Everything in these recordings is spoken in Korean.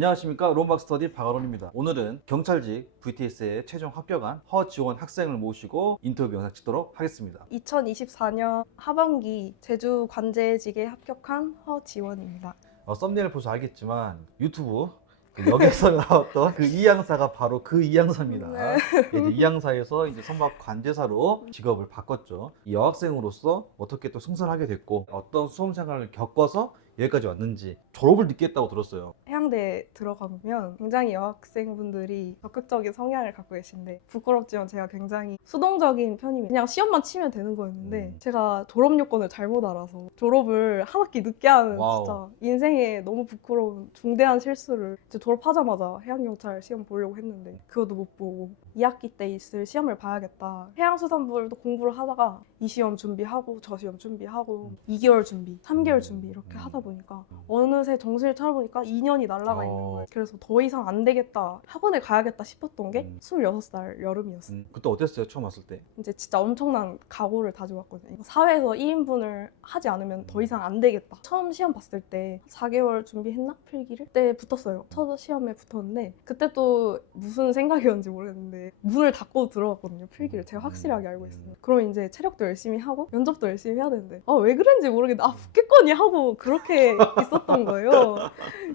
안녕하십니까. 롬박 스터디 박아론입니다. 오늘은 경찰직 VTS에 최종 합격한 허지원 학생을 모시고 인터뷰 영상 찍도록 하겠습니다. 2024년 하반기 제주관제직에 합격한 허지원입니다. 썸네일 보셔서 알겠지만 유튜브 역에서 나왔던 그 이양사가 바로 그 이양사입니다. 네. 이제 이양사에서 이제 선박 관제사로 직업을 바꿨죠. 이 여학생으로서 어떻게 또 승선하게 됐고 어떤 수험 생활을 겪어서 여기까지 왔는지 졸업을 늦게 했다고 들었어요. 해양대에 들어가보면 굉장히 여학생분들이 적극적인 성향을 갖고 계신데 부끄럽지만 제가 굉장히 수동적인 편입니다. 그냥 시험만 치면 되는 거였는데 제가 졸업 요건을 잘못 알아서 졸업을 한 학기 늦게 하는 와우. 진짜 인생에 너무 부끄러운 중대한 실수를 이제 졸업하자마자 해양경찰 시험 보려고 했는데 그것도 못 보고 2학기 때 있을 시험을 봐야겠다. 해양수산부도 공부를 하다가 이 시험 준비하고 저 시험 준비하고 2개월 준비, 3개월 준비 이렇게 하다 보니까 어느새 정신을 차려보니까 2년이 날아가 있는 거예요. 그래서 더 이상 안 되겠다, 학원에 가야겠다 싶었던 게 26살 여름이었어요. 그때 어땠어요? 처음 왔을 때? 이제 진짜 엄청난 각오를 다지고 왔거든요. 사회에서 1인분을 하지 않으면 더 이상 안 되겠다. 처음 시험 봤을 때 4개월 준비했나? 필기를? 그때 붙었어요. 첫 시험에 붙었는데 그때 또 무슨 생각이었는지 모르겠는데 문을 닫고 들어갔거든요. 필기를 제가 확실하게 알고 있어요. 그럼 이제 체력도 열심히 하고 면접도 열심히 해야 되는데 왜 그런지 모르겠는데 붙겠거니 하고 그렇게 있었던 거예요.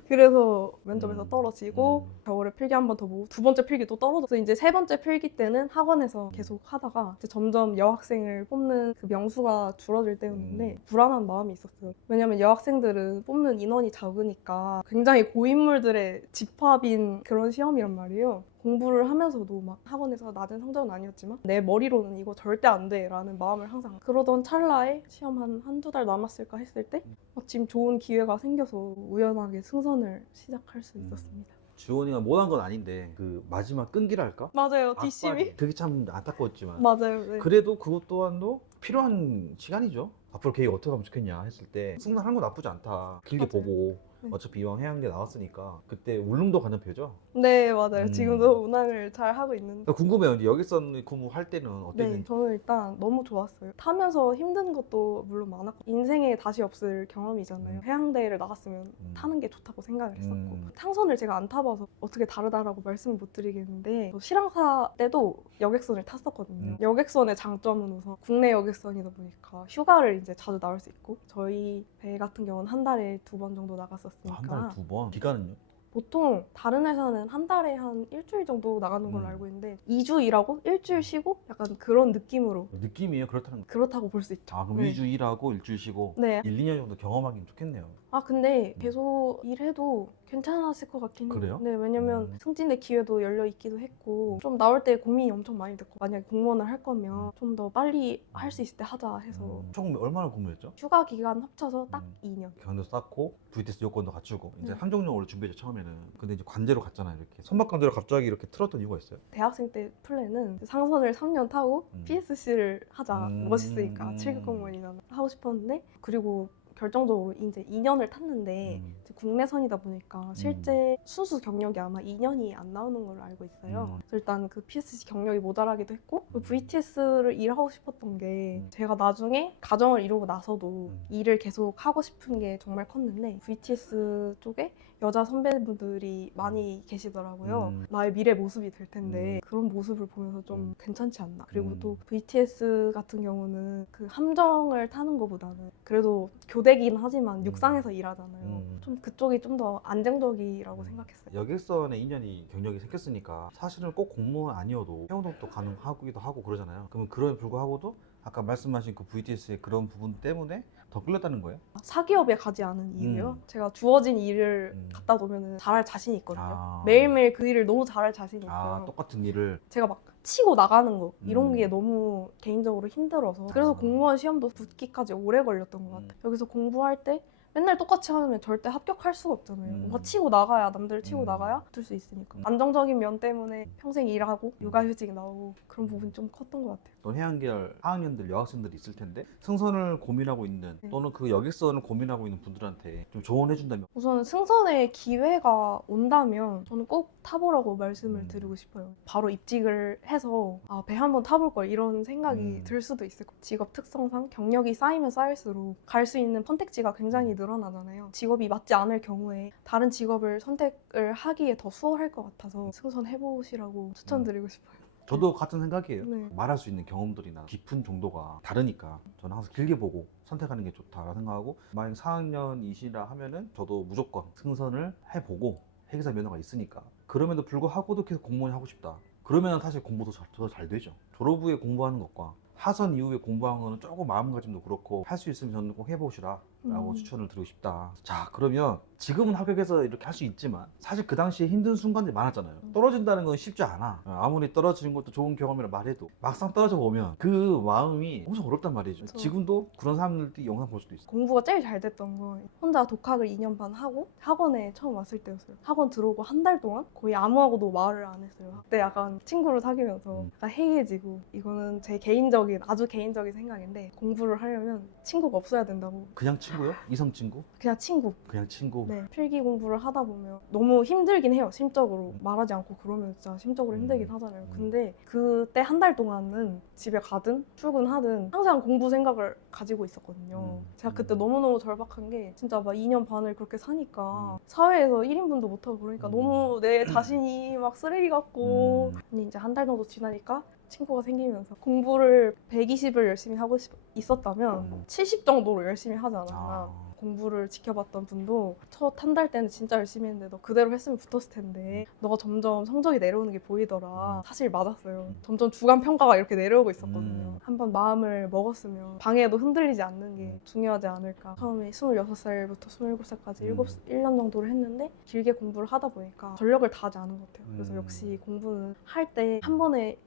그래서 면접에서 떨어지고 겨울에 필기 한 번 더 보고 두 번째 필기 또 떨어져서 이제 세 번째 필기 때는 학원에서 계속 하다가 이제 점점 여학생을 뽑는 그 명수가 줄어들 때였는데 불안한 마음이 있었어요. 왜냐면 여학생들은 뽑는 인원이 적으니까 굉장히 고인물들의 집합인 그런 시험이란 말이에요. 공부를 하면서도 막 학원에서 낮은 성적은 아니었지만 내 머리로는 이거 절대 안 돼 라는 마음을 항상 그러던 찰나에 시험 한두 달 남았을까 했을 때 마침 좋은 기회가 생겨서 우연하게 승선을 시작할 수 있었습니다. 주원이가 못한 건 아닌데 그 마지막 끈기랄까? 맞아요. 뒷심이. 그게 참 안타까웠지만 맞아요. 네. 그래도 그것 또한도 필요한 시간이죠. 앞으로 계획 어떻게 하면 좋겠냐 했을 때 승선한 거 나쁘지 않다. 길게 맞아요. 보고 네. 어차피 이왕 해양대 나왔으니까 그때 울릉도 가는 표죠. 네, 맞아요. 지금도 운항을 잘 하고 있는데. 궁금해요. 이제 여객선 근무할 때는 네, 어땠는지. 저는 일단 너무 좋았어요. 타면서 힘든 것도 물론 많았고 인생에 다시 없을 경험이잖아요. 해양대를 나갔으면 타는 게 좋다고 생각을 했었고 탕선을 제가 안 타봐서 어떻게 다르다라고 말씀을 못 드리겠는데 실황사 때도 여객선을 탔었거든요. 여객선의 장점은 우선 국내 여객선이다 보니까 휴가를 이제 자주 나올 수 있고 저희 배 같은 경우는 한 달에 2번 정도 나갔었으니까 한 달에 2번. 기간은요? 보통 다른 회사는 한 달에 한 일주일 정도 나가는 걸로 알고 있는데 2주 일하고 일주일 쉬고 약간 그런 느낌으로 느낌이에요. 그렇다는 거. 그렇다고 볼 수 있죠. 그럼 네. 2주 일하고 일주일 쉬고 네. 1, 2년 정도 경험하기는 좋겠네요. 근데 계속 일해도 괜찮았을 것 같긴 해요. 그래요? 네, 왜냐면 승진의 기회도 열려 있기도 했고 좀 나올 때 고민이 엄청 많이 됐고 만약에 공무원을 할 거면 좀 더 빨리 할 수 있을 때 하자 해서 총 얼마나 근무했죠? 휴가 기간 합쳐서 딱 2년. 경도 쌓고 VTS 요건도 갖추고 이제 네. 함정용으로 준비했죠 처음에는. 근데 이제 관제로 갔잖아요. 이렇게 선박 관제로 갑자기 이렇게 틀었던 이유가 있어요? 대학생 때 플랜은 상선을 3년 타고 PSC를 하자. 멋있으니까 7급 공무원이나 하고 싶었는데 그리고 결정적으로 이제 2년을 탔는데 이제 국내선이다 보니까 실제 순수 경력이 아마 2년이 안 나오는 걸로 알고 있어요. 그래서 일단 그 PSC 경력이 모자라기도 했고 VTS를 일하고 싶었던 게 제가 나중에 가정을 이루고 나서도 일을 계속 하고 싶은 게 정말 컸는데 VTS 쪽에 여자 선배분들이 많이 계시더라고요. 나의 미래 모습이 될 텐데 그런 모습을 보면서 좀 괜찮지 않나. 그리고 또 VTS 같은 경우는 그 함정을 타는 것보다는 그래도 교대긴 하지만 육상에서 일하잖아요. 좀 그쪽이 좀 더 안정적이라고 생각했어요. 여객선에 2년이 경력이 생겼으니까 사실은 꼭 공무원 아니어도 해운동도 가능하기도 하고 그러잖아요. 그러면 그럼에 불구하고도 아까 말씀하신 그 VTS의 그런 부분 때문에 더 끌렸다는 거예요? 사기업에 가지 않은 이유요? 제가 주어진 일을 갖다 놓으면 잘할 자신이 있거든요. 아. 매일매일 그 일을 너무 잘할 자신이 있어요. 똑같은 일을 제가 막 치고 나가는 거 이런 게 너무 개인적으로 힘들어서 그래서 공무원 시험도 붙기까지 오래 걸렸던 것 같아요. 여기서 공부할 때 맨날 똑같이 하면 절대 합격할 수가 없잖아요. 뭔가 치고 나가야 남들 치고 나가야 붙을 수 있으니까 안정적인 면 때문에 평생 일하고 육아휴직 나오고 그런 부분이 좀 컸던 것 같아요. 또 해양계열 4학년들 여학생들이 있을 텐데 승선을 고민하고 있는 또는 그 여객선을 고민하고 있는 분들한테 좀 조언해준다면 우선 승선의 기회가 온다면 저는 꼭 타보라고 말씀을 드리고 싶어요. 바로 입직을 해서 배 한번 타볼 걸 이런 생각이 들 수도 있을 거예요. 직업 특성상 경력이 쌓이면 쌓일수록 갈 수 있는 선택지가 굉장히 늘어나잖아요. 직업이 맞지 않을 경우에 다른 직업을 선택을 하기에 더 수월할 것 같아서 승선해보시라고 추천드리고 싶어요. 저도 같은 생각이에요. 네. 말할 수 있는 경험들이나 깊은 정도가 다르니까 저는 항상 길게 보고 선택하는 게 좋다고 생각하고, 만약 4학년이시라 하면은 저도 무조건 승선을 해보고 회계사 면허가 있으니까, 그럼에도 불구하고도 계속 공무원이 하고 싶다, 그러면 사실 공부도 더 잘 되죠. 졸업 후에 공부하는 것과 하선 이후에 공부하는 거는 조금 마음가짐도 그렇고, 할 수 있으면 저는 꼭 해보시라 라고 추천을 드리고 싶다. 자, 그러면 지금은 합격해서 이렇게 할 수 있지만 사실 그 당시에 힘든 순간들이 많았잖아요. 떨어진다는 건 쉽지 않아. 아무리 떨어지는 것도 좋은 경험이라 말해도 막상 떨어져 보면 그 마음이 엄청 어렵단 말이죠. 그쵸. 지금도 그런 사람들이 영상 볼 수도 있어. 공부가 제일 잘 됐던 건 혼자 독학을 2년 반 하고 학원에 처음 왔을 때였어요. 학원 들어오고 한 달 동안 거의 아무하고도 말을 안 했어요. 그때 약간 친구를 사귀면서 약간 해이해지고, 이거는 제 개인적인, 아주 개인적인 생각인데, 공부를 하려면 친구가 없어야 된다고. 그냥 친구요? 이성 친구? 그냥 친구. 그냥 친구. 네, 필기 공부를 하다 보면 너무 힘들긴 해요. 심적으로 말하지 않고 그러면 진짜 심적으로 힘들긴 하잖아요. 근데 그때 한 달 동안은 집에 가든 출근하든 항상 공부 생각을 가지고 있었거든요. 제가 그때 너무너무 절박한 게, 진짜 막 2년 반을 그렇게 사니까 사회에서 1인분도 못하고 그러니까 너무 내 자신이 막 쓰레기 같고. 근데 이제 한 달 정도 지나니까 친구가 생기면서 공부를 120을 열심히 하고 있었다면 70 정도로 열심히 하지 않았나. 공부를 지켜봤던 분도 첫 한 달 때는 진짜 열심히 했는데 너 그대로 했으면 붙었을 텐데 너가 점점 성적이 내려오는 게 보이더라. 사실 맞았어요. 점점 주간 평가가 이렇게 내려오고 있었거든요. 한번 마음을 먹었으면 방해에도 흔들리지 않는 게 중요하지 않을까. 처음에 26살부터 27살까지 1년 정도를 했는데 길게 공부를 하다 보니까 전력을 다하지 않은 것 같아요. 그래서 역시 공부는 할 때 한 번에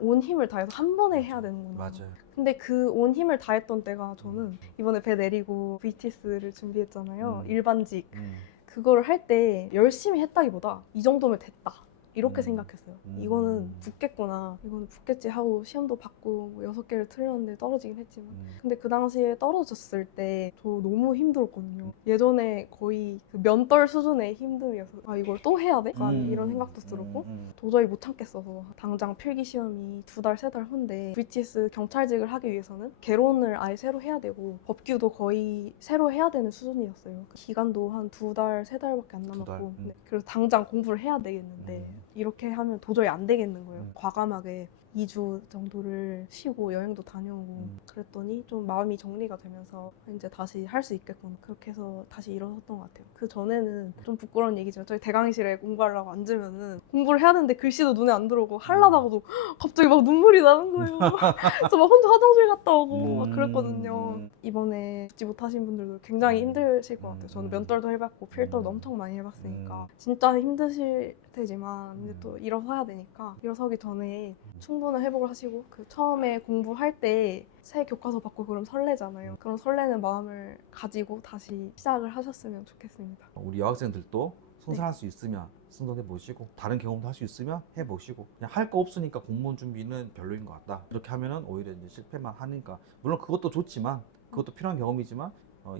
온 힘을 다해서 한 번에 해야 되는구나. 맞아요. 근데 그 온 힘을 다했던 때가, 저는 이번에 배 내리고 VTS를 준비했잖아요. 일반직. 그거를 할 때 열심히 했다기보다 이 정도면 됐다, 이렇게 생각했어요. 이거는 붙겠구나, 이거는 붙겠지 하고 시험도 받고 뭐 6개를 틀렸는데 떨어지긴 했지만, 근데 그 당시에 떨어졌을 때 저 너무 힘들었거든요. 예전에 거의 그 면떨 수준의 힘듦이어서, 아 이걸 또 해야 돼? 약간 이런 생각도 들었고, 도저히 못 참겠어서 당장 필기 시험이 2달, 3달 후인데 VTS 경찰직을 하기 위해서는 개론을 아예 새로 해야 되고 법규도 거의 새로 해야 되는 수준이었어요. 기간도 한 2달, 3달밖에 안 남았고, 네. 그래서 당장 공부를 해야 되겠는데 이렇게 하면 도저히 안 되겠는 거예요. 과감하게 2주 정도를 쉬고 여행도 다녀오고 그랬더니 좀 마음이 정리가 되면서 이제 다시 할 수 있겠구나, 그렇게 해서 다시 일어섰던 것 같아요. 그 전에는 좀 부끄러운 얘기지만 저희 대강의실에 공부하려고 앉으면은 공부를 해야 되는데 글씨도 눈에 안 들어오고 하려다가도 갑자기 막 눈물이 나는 거예요. 그래서 막 혼자 화장실 갔다 오고 막 그랬거든요. 이번에 붙지 못하신 분들도 굉장히 힘드실 것 같아요. 저는 면떨도 해봤고 필떨도 엄청 많이 해봤으니까 진짜 힘드실 테지만 이제 또 일어서야 되니까, 일어서기 전에 충분한 회복을 하시고, 그 처음에 공부할 때 새 교과서 받고 그럼 설레잖아요. 그런 설레는 마음을 가지고 다시 시작을 하셨으면 좋겠습니다. 우리 여학생들도 승선할 수 있으면 승선해 보시고, 다른 경험도 할 수 있으면 해 보시고, 그냥 할 거 없으니까 공무원 준비는 별로인 것 같다, 이렇게 하면은 오히려 이제 실패만 하니까, 물론 그것도 좋지만 그것도 필요한 경험이지만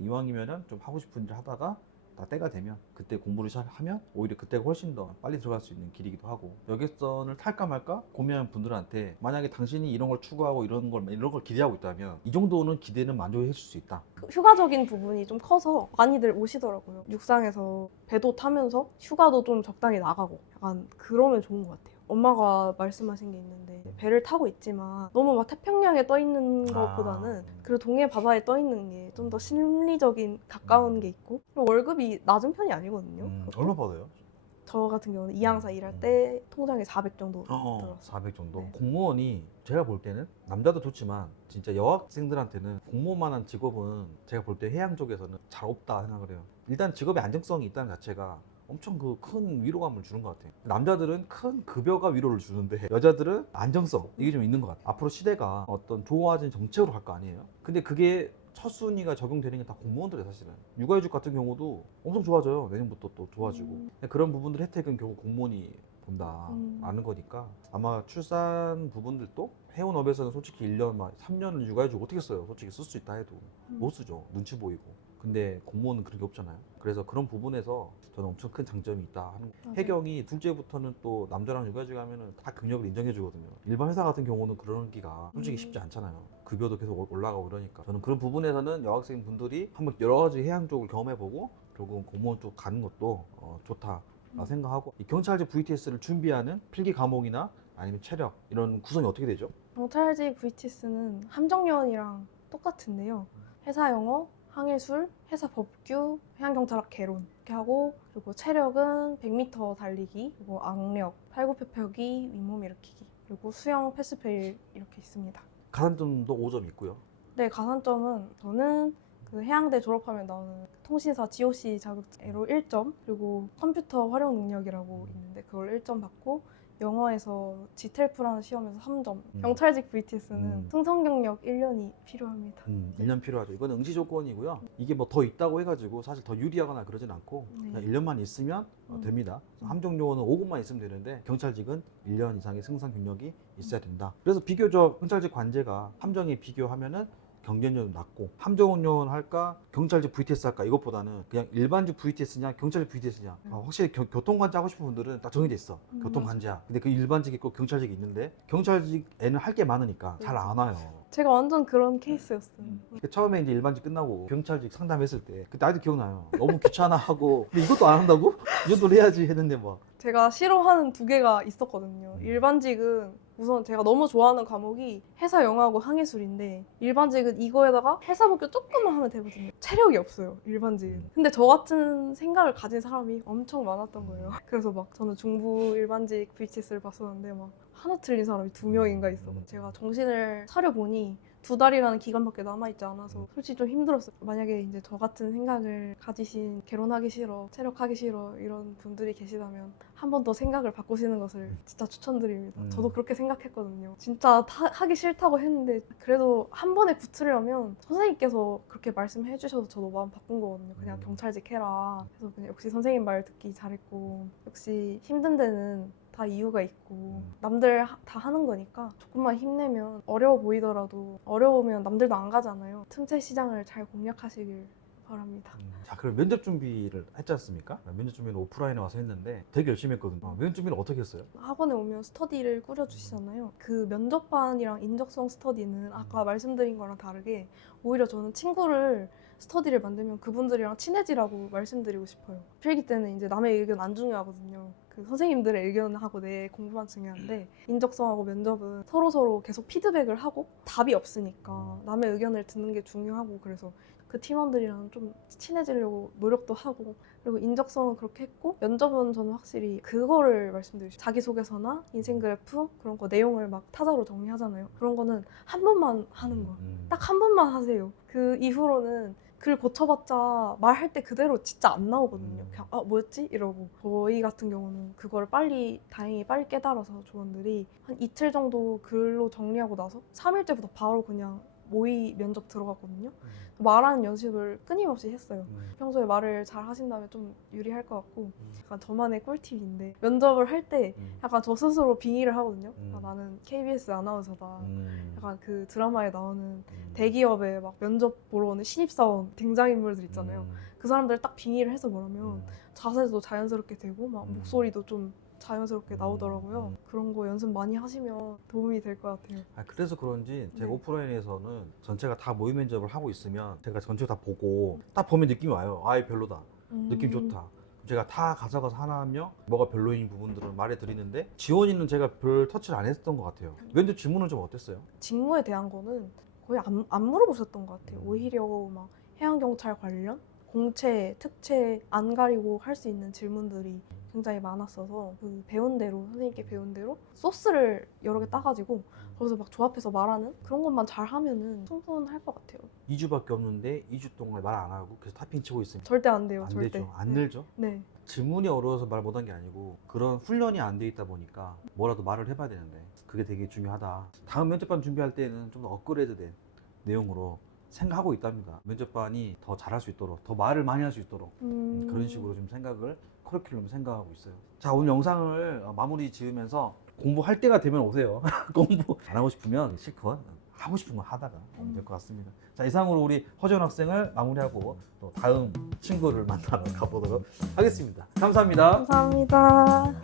이왕이면은 좀 하고 싶은 일 하다가 다 때가 되면 그때 공부를 시작하면 오히려 그때가 훨씬 더 빨리 들어갈 수 있는 길이기도 하고, 여객선을 탈까 말까 고민하는 분들한테 만약에 당신이 이런 걸 추구하고 이런 걸 기대하고 있다면 이 정도는 기대는 만족해 줄 수 있다. 휴가적인 부분이 좀 커서 많이들 오시더라고요. 육상에서 배도 타면서 휴가도 좀 적당히 나가고 약간 그러면 좋은 것 같아요. 엄마가 말씀하신 게 있는데, 배를 타고 있지만 너무 막 태평양에 떠 있는 것보다는 그리고 동해 바다에 떠 있는 게 좀 더 심리적인 가까운 게 있고, 그리고 월급이 낮은 편이 아니거든요. 얼마 받아요? 저 같은 경우는 이항사 일할 때 통장에 400 정도 들었어요. 400 정도? 네. 공무원이 제가 볼 때는 남자도 좋지만 진짜 여학생들한테는 공무원만한 직업은 제가 볼 때 해양 쪽에서는 잘 없다 생각을 해요. 일단 직업의 안정성이 있다는 자체가 엄청 그 큰 위로감을 주는 것 같아요. 남자들은 큰 급여가 위로를 주는데 여자들은 안정성, 이게 좀 있는 것 같아요. 앞으로 시대가 어떤 좋아진 정책으로 갈 거 아니에요. 근데 그게 첫 순위가 적용되는 게 다 공무원들이에요. 사실은 육아휴직 같은 경우도 엄청 좋아져요. 내년부터 또 좋아지고. 근데 그런 부분들 혜택은 결국 공무원이 본다라는 거니까, 아마 출산 부분들도 해운업에서는 솔직히 1년, 3년을 육아휴직 어떻게 써요? 솔직히 쓸 수 있다 해도 못 쓰죠. 눈치 보이고. 근데 공무원은 그런 게 없잖아요. 그래서 그런 부분에서 저는 엄청 큰 장점이 있다 하는 거예요. 맞아요. 해경이 둘째부터는 또 남자랑 육아직 하면은 다 경력을 인정해 주거든요. 일반 회사 같은 경우는 그런 기가 솔직히 쉽지 않잖아요. 급여도 계속 올라가고 이러니까 저는 그런 부분에서는 여학생 분들이 한번 여러 가지 해양 쪽을 경험해보고 결국은 공무원 쪽 가는 것도 좋다 생각하고, 이 경찰직 VTS를 준비하는 필기 과목이나 아니면 체력 이런 구성이 어떻게 되죠? 경찰직 VTS는 함정요원이랑 똑같은데요. 회사 영어, 항해술, 회사 법규, 해양경찰학 개론 이렇게 하고, 그리고 체력은 100m 달리기, 그리고 악력, 팔굽혀펴기, 윗몸 일으키기, 그리고 수영, 패스페일 이렇게 있습니다. 가산점도 5점 있고요. 네, 가산점은 저는 그 해양대 졸업하면 나오는 통신사 GOC 자격증으로 1점, 그리고 컴퓨터 활용 능력이라고 있는데 그걸 1점 받고, 영어에서 GTELF라는 시험에서 3점. 경찰직 VTS는 승선 경력 1년이 필요합니다. 1년 필요하죠. 이건 응시 조건이고요. 이게 뭐 더 있다고 해가지고 사실 더 유리하거나 그러진 않고 네. 그냥 1년만 있으면 됩니다. 함정요원은 5급만 있으면 되는데 경찰직은 1년 이상의 승선 경력이 있어야 된다. 그래서 비교적 경찰직 관제가 함정에 비교하면은 경쟁률은 낮고, 함정요원 할까 경찰직 VTS 할까 이것보다는 그냥 일반직 VTS냐 경찰직 VTS냐, 확실히 교통관제 하고 싶은 분들은 딱 정해져 있어. 교통관제야. 근데 그 일반직이 있고 경찰직이 있는데 경찰직에는 할 게 많으니까 잘 안 와요. 제가 완전 그런 케이스였어요. 처음에 이제 일반직 끝나고 경찰직 상담했을 때 그때 아직도 기억나요. 너무 귀찮아하고 근데 이것도 안 한다고? 이 정도는 해야지 했는데 막. 제가 싫어하는 두 개가 있었거든요. 일반직은 우선 제가 너무 좋아하는 과목이 회사 영어하고 항해술인데, 일반직은 이거에다가 회사 법규 조금만 하면 되거든요. 체력이 없어요, 일반직은. 근데 저 같은 생각을 가진 사람이 엄청 많았던 거예요. 그래서 막 저는 중부 일반직 VTS를 봤었는데 막 하나 틀린 사람이 2명인가 있어. 제가 정신을 차려보니 2달이라는 기간밖에 남아있지 않아서 솔직히 좀 힘들었어요. 만약에 이제 저 같은 생각을 가지신, 결혼하기 싫어, 체력하기 싫어 이런 분들이 계시다면 한 번 더 생각을 바꾸시는 것을 진짜 추천드립니다. 저도 그렇게 생각했거든요. 진짜 하기 싫다고 했는데 그래도 한 번에 붙으려면 선생님께서 그렇게 말씀해 주셔서 저도 마음 바꾼 거거든요. 그냥 경찰직 해라. 그래서 그냥 역시 선생님 말 듣기 잘했고, 역시 힘든 데는 다 이유가 있고 남들 다 하는 거니까 조금만 힘내면, 어려워 보이더라도 어려우면 남들도 안 가잖아요. 틈새 시장을 잘 공략하시길 바랍니다. 자, 그럼 면접 준비를 했지 않습니까? 면접 준비는 오프라인에 와서 했는데 되게 열심히 했거든요. 면접 준비는 어떻게 했어요? 학원에 오면 스터디를 꾸려주시잖아요. 그 면접반이랑 인적성 스터디는 아까 말씀드린 거랑 다르게 오히려 저는 친구를 스터디를 만들면 그분들이랑 친해지라고 말씀드리고 싶어요. 필기 때는 이제 남의 의견 안 중요하거든요. 그 선생님들의 의견하고 내 공부만 중요한데, 인적성하고 면접은 서로서로 계속 피드백을 하고 답이 없으니까 남의 의견을 듣는 게 중요하고, 그래서 그 팀원들이랑 좀 친해지려고 노력도 하고, 그리고 인적성은 그렇게 했고, 면접은 저는 확실히 그거를 말씀드리죠. 자기소개서나 인생 그래프 그런 거 내용을 막 타자로 정리하잖아요. 그런 거는 한 번만 하는 거. 딱 한 번만 하세요. 그 이후로는 글 고쳐봤자 말할 때 그대로 진짜 안 나오거든요. 그냥 뭐였지? 이러고. 저희 같은 경우는 그걸 다행히 빨리 깨달아서 조원들이 한 이틀 정도 글로 정리하고 나서 3일째부터 바로 그냥 모의 면접 들어갔거든요. 말하는 연습을 끊임없이 했어요. 평소에 말을 잘 하신다면 좀 유리할 것 같고, 약간 저만의 꿀팁인데, 면접을 할 때 약간 저 스스로 빙의를 하거든요. 나는 KBS 아나운서다. 약간 그 드라마에 나오는 대기업에 막 면접 보러 오는 신입사원 등장인물들 있잖아요. 그 사람들 딱 빙의를 해서 뭐라면 자세도 자연스럽게 되고 막 목소리도 좀 자연스럽게 나오더라고요. 그런 거 연습 많이 하시면 도움이 될 것 같아요. 그래서 그런지 제가 네. 오프라인에서는 전체가 다 모의 면접을 하고 있으면 제가 전체를 다 보고 딱 보면 느낌이 와요. 아, 별로다. 느낌 좋다. 제가 다 가져가서 하나하며 뭐가 별로인 부분들을 말해드리는데, 지원이는 제가 별 터치를 안 했던 것 같아요. 면접 질문은 좀 어땠어요? 직무에 대한 거는 거의 안 물어보셨던 것 같아요. 오히려 막 해양경찰 관련, 공채, 특채 안 가리고 할 수 있는 질문들이 굉장히 많았어서, 그 배운 대로, 선생님께 배운 대로 소스를 여러 개 따가지고 거기서 막 조합해서 말하는 그런 것만 잘 하면은 충분할 것 같아요. 2주밖에 없는데 2주 동안 말 안 하고 계속 타핑 치고 있으면 절대 안 돼요. 안 절대. 되죠. 안 네. 늘죠. 네. 질문이 어려워서 말 못한 게 아니고 그런 훈련이 안 돼 있다 보니까 뭐라도 말을 해봐야 되는데 그게 되게 중요하다. 다음 면접반 준비할 때는 좀 더 업그레이드된 내용으로 생각하고 있답니다. 면접반이 더 잘할 수 있도록, 더 말을 많이 할 수 있도록 그런 식으로 좀 생각을, 커리큘럼 생각하고 있어요. 자, 오늘 영상을 마무리 지으면서 공부할 때가 되면 오세요. 공부 안 하고 싶으면 실컷 하고 싶은 거 하다가 될 것 같습니다. 자, 이상으로 우리 허재원 학생을 마무리하고 또 다음 친구를 만나러 가보도록 하겠습니다. 감사합니다. 감사합니다.